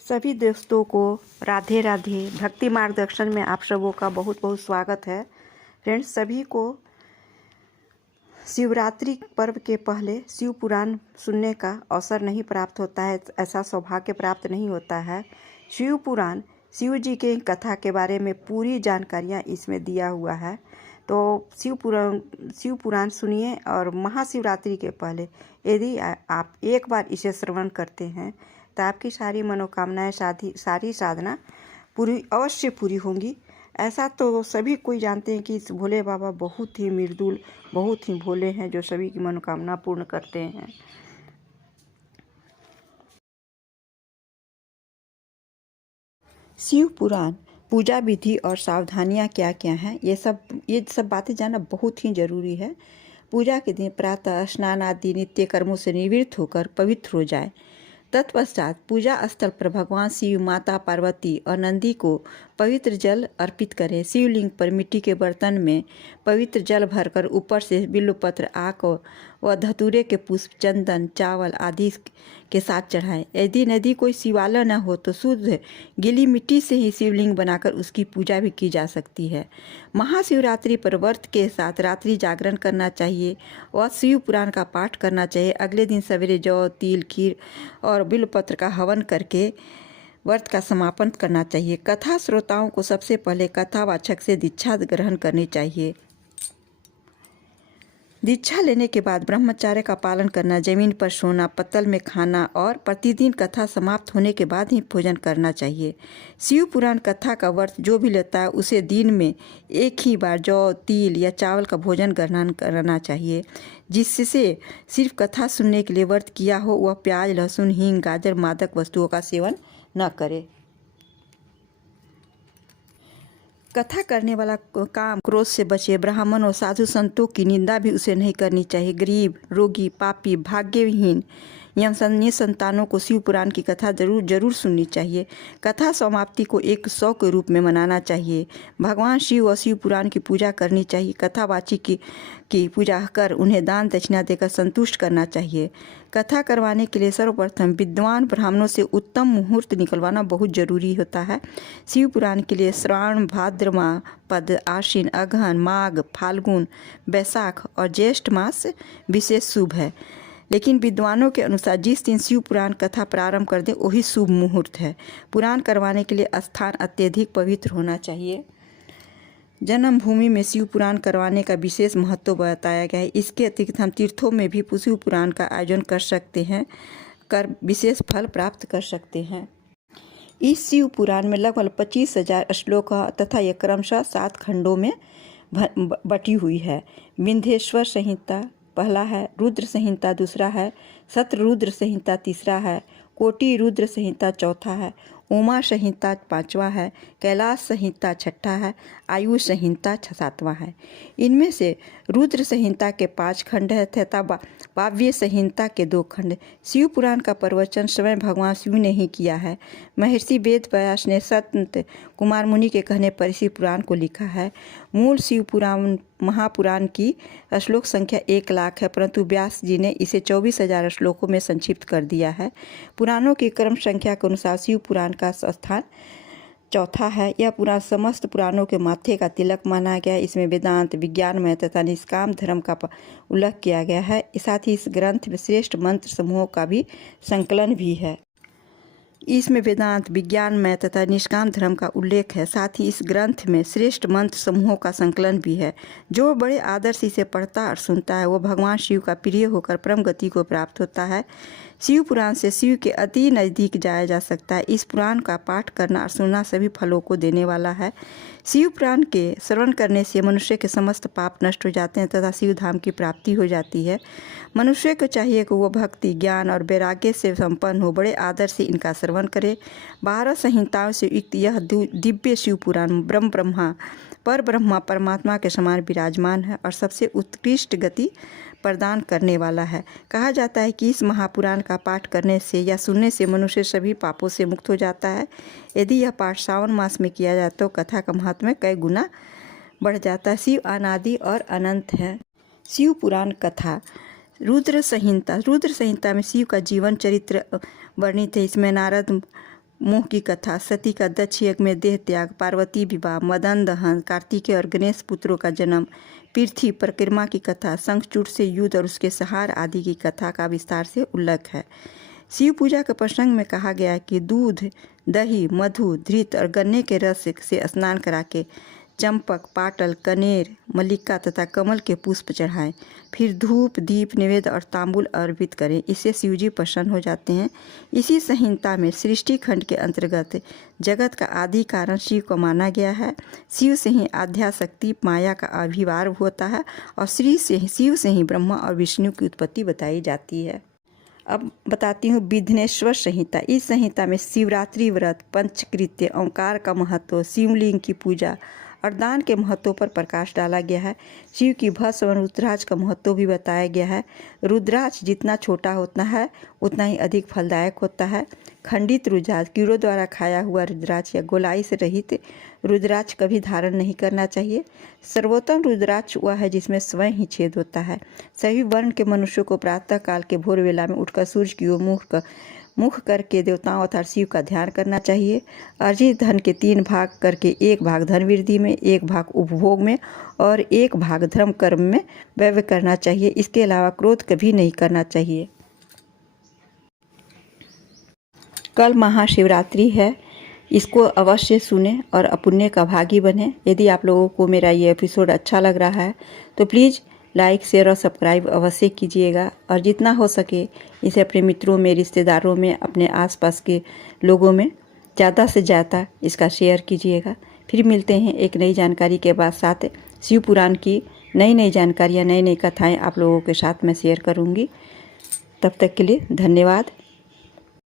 सभी दोस्तों को राधे राधे। भक्ति मार्गदर्शन में आप सबों का बहुत बहुत स्वागत है। फ्रेंड्स, सभी को शिवरात्रि पर्व के पहले शिव पुराण सुनने का अवसर नहीं प्राप्त होता है, ऐसा सौभाग्य प्राप्त नहीं होता है। शिव पुराण शिव जी के कथा के बारे में पूरी जानकारियाँ इसमें दिया हुआ है। तो शिव पुराण सुनिए और महाशिवरात्रि के पहले यदि आप एक बार इसे श्रवण करते हैं तो आपकी सारी मनोकामनाएं सारी साधना अवश्य पूरी होंगी। ऐसा तो सभी कोई जानते हैं कि इस भोले बाबा बहुत ही मृदुल, बहुत ही भोले हैं, जो सभी की मनोकामना पूर्ण करते हैं। शिव पुराण पूजा विधि और सावधानियां क्या क्या हैं, ये सब बातें जानना बहुत ही जरूरी है। पूजा के दिन प्रातः स्नान आदि नित्य कर्मों से निवृत्त होकर पवित्र हो जाए। तत्पश्चात पूजा स्थल पर भगवान शिव, माता पार्वती और नंदी को पवित्र जल अर्पित करें। शिवलिंग पर मिट्टी के बर्तन में पवित्र जल भरकर ऊपर से बिल्वपत्र, आक व धतूरे के पुष्प, चंदन, चावल आदि के साथ चढ़ाएं। यदि नदी कोई शिवालय न हो तो शुद्ध गीली मिट्टी से ही शिवलिंग बनाकर उसकी पूजा भी की जा सकती है। महाशिवरात्रि पर व्रत के साथ रात्रि जागरण करना चाहिए और शिव पुराण का पाठ करना चाहिए। अगले दिन सवेरे जौ, तिल, खीर और बिल्वपत्र का हवन करके व्रत का समापन करना चाहिए। कथा श्रोताओं को सबसे पहले कथावाचक से दीक्षा ग्रहण करनी चाहिए। दीक्षा लेने के बाद ब्रह्मचर्य का पालन करना, जमीन पर सोना, पत्तल में खाना और प्रतिदिन कथा समाप्त होने के बाद ही भोजन करना चाहिए। शिव पुराण कथा का व्रत जो भी लेता है उसे दिन में एक ही बार जौ, तिल या चावल का भोजन ग्रहण करना चाहिए। जिससे सिर्फ कथा सुनने के लिए व्रत किया हो वह प्याज, लहसुन, हींग, गाजर, मादक वस्तुओं का सेवन न करे। कथा करने वाला काम क्रोध से बचे। ब्राह्मण और साधु संतों की निंदा भी उसे नहीं करनी चाहिए। गरीब, रोगी, पापी, भाग्यविहीन एवं संतानों को शिव पुराण की कथा जरूर सुननी चाहिए। कथा समाप्ति को एक उत्सव के रूप में मनाना चाहिए। भगवान शिव और शिव पुराण की पूजा करनी चाहिए। कथावाची की पूजा कर उन्हें दान दक्षिणा देकर संतुष्ट करना चाहिए। कथा करवाने के लिए सर्वप्रथम विद्वान ब्राह्मणों से उत्तम मुहूर्त निकलवाना बहुत जरूरी होता है। शिव पुराण के लिए श्रावण, भाद्रपद, आश्विन, अगहन, माघ, फाल्गुन, बैसाख और ज्येष्ठ मास विशेष शुभ है। लेकिन विद्वानों के अनुसार जिस दिन शिव पुराण कथा प्रारंभ कर दे वही शुभ मुहूर्त है। पुराण करवाने के लिए स्थान अत्यधिक पवित्र होना चाहिए। जन्मभूमि में शिव पुराण करवाने का विशेष महत्व बताया गया है। इसके अतिरिक्त हम तीर्थों में भी शिव पुराण का आयोजन कर सकते हैं, कर विशेष फल प्राप्त कर सकते हैं। इस शिव पुराण में लगभग 25,000 श्लोक तथा यह क्रमशः 7 खंडों में बटी हुई है। विंध्येश्वर संहिता पहला है, रुद्र संहिता दूसरा है, शतरुद्र संहिता तीसरा है, कोटि रुद्र संहिता चौथा है, उमा संहिता पांचवा है, कैलाश संहिता छठा है, आयु संहिता सातवां है। इनमें से रुद्र संहिता के 5 खंड है तथा वाव्य संहिता के 2 खंड। शिव पुराण का प्रवचन स्वयं भगवान शिव ने ही किया है। महर्षि वेद व्यास ने संत कुमार मुनि के कहने पर शिव पुराण को लिखा है। मूल शिव पुराण महापुराण की श्लोक संख्या 1 लाख है, परंतु व्यास जी ने इसे 24,000 श्लोकों में संक्षिप्त कर दिया है। पुराणों की क्रम संख्या के अनुसार शिव पुराण का स्थान चौथा है। यह पुराण समस्त पुराणों के माथे का तिलक माना गया है। इसमें वेदांत, विज्ञानमय तथा निष्काम धर्म का उल्लेख किया गया है। साथ ही इस ग्रंथ में श्रेष्ठ मंत्र समूहों का भी संकलन भी है। इसमें वेदांत, विज्ञानमय तथा निष्काम धर्म का उल्लेख है। साथ ही इस ग्रंथ में श्रेष्ठ मंत्र समूहों का संकलन भी है। जो बड़े आदर से इसे पढ़ता और सुनता है वो भगवान शिव का प्रिय होकर परम गति को प्राप्त होता है। शिव पुराण से शिव के अति नज़दीक जाया जा सकता है। इस पुराण का पाठ करना और सुनना सभी फलों को देने वाला है। शिव पुराण के श्रवण करने से मनुष्य के समस्त पाप नष्ट हो जाते हैं तथा शिव धाम की प्राप्ति हो जाती है। मनुष्य को चाहिए कि वह भक्ति, ज्ञान और वैराग्य से संपन्न हो, बड़े आदर से इनका श्रवण करे। 12 संहिताओं से युक्त यह दिव्य शिव पुराण ब्रह्मा परमात्मा के समान विराजमान है और सबसे उत्कृष्ट गति प्रदान करने वाला है। कहा जाता है कि इस महापुराण का पाठ करने से या सुनने से मनुष्य सभी पापों से मुक्त हो जाता है। यदि यह पाठ सावन मास में किया जाए तो कथा का महत्व कई गुना बढ़ जाता है। शिव अनादि और अनंत है। शिव पुराण कथा रुद्र संहिता में शिव का जीवन चरित्र वर्णित है। इसमें नारद मोह की कथा, सती का दक्ष यज्ञ में देह त्याग, पार्वती विवाह, मदन दहन, कार्तिकेय और गणेश पुत्रों का जन्म, पृथ्वी परिक्रमा की कथा, शंखचूड़ से युद्ध और उसके सहार आदि की कथा का विस्तार से उल्लेख है। शिव पूजा के प्रसंग में कहा गया है कि दूध, दही, मधु, घृत और गन्ने के रस से स्नान करा के चंपक, पाटल, कनेर, मल्लिका तथा कमल के पुष्प चढ़ाएं, फिर धूप, दीप, निवेद्य और तांबूल अर्पित करें। इससे शिवजी प्रसन्न हो जाते हैं। इसी संहिता में सृष्टि खंड के अंतर्गत जगत का आदि कारण शिव को माना गया है। शिव से ही आध्या शक्ति माया का आविर्भाव होता है और शिव से ही ब्रह्मा और विष्णु की उत्पत्ति बताई जाती है। अब बताती हूँ विघ्नेश्वर संहिता। इस संहिता में शिवरात्रि व्रत, पंचकृत्य, ओंकार का महत्व, शिवलिंग की पूजा और दान के महत्व पर प्रकाश डाला गया है। शिव की भस्म और रुद्राक्ष का महत्व भी बताया गया है। रुद्राक्ष जितना छोटा होता है उतना ही अधिक फलदायक होता है। खंडित रुद्राक्ष, कीड़ों द्वारा खाया हुआ रुद्राक्ष या गोलाई से रहित रुद्राक्ष कभी धारण नहीं करना चाहिए। सर्वोत्तम रुद्राक्ष वह है जिसमें स्वयं ही छेद होता है। सभी वर्ण के मनुष्यों को प्रातः काल के भोर वेला में उठकर सूर्य की ओर मुख करके देवताओं अर्थात शिव का ध्यान करना चाहिए। अर्जित धन के 3 भाग करके 1 भाग धन वृद्धि में, 1 भाग उपभोग में और 1 भाग धर्म कर्म में व्यय करना चाहिए। इसके अलावा क्रोध कभी नहीं करना चाहिए। कल महाशिवरात्रि है, इसको अवश्य सुने और अपुण्य का भागी बने। यदि आप लोगों को मेरा ये एपिसोड अच्छा लग रहा है तो प्लीज़ लाइक, शेयर और सब्सक्राइब अवश्य कीजिएगा और जितना हो सके इसे अपने मित्रों में, रिश्तेदारों में, अपने आसपास के लोगों में ज़्यादा से ज़्यादा इसका शेयर कीजिएगा। फिर मिलते हैं एक नई जानकारी के साथ। शिव पुराण की नई जानकारियाँ, नई कथाएँ आप लोगों के साथ मैं शेयर करूँगी। तब तक के लिए धन्यवाद।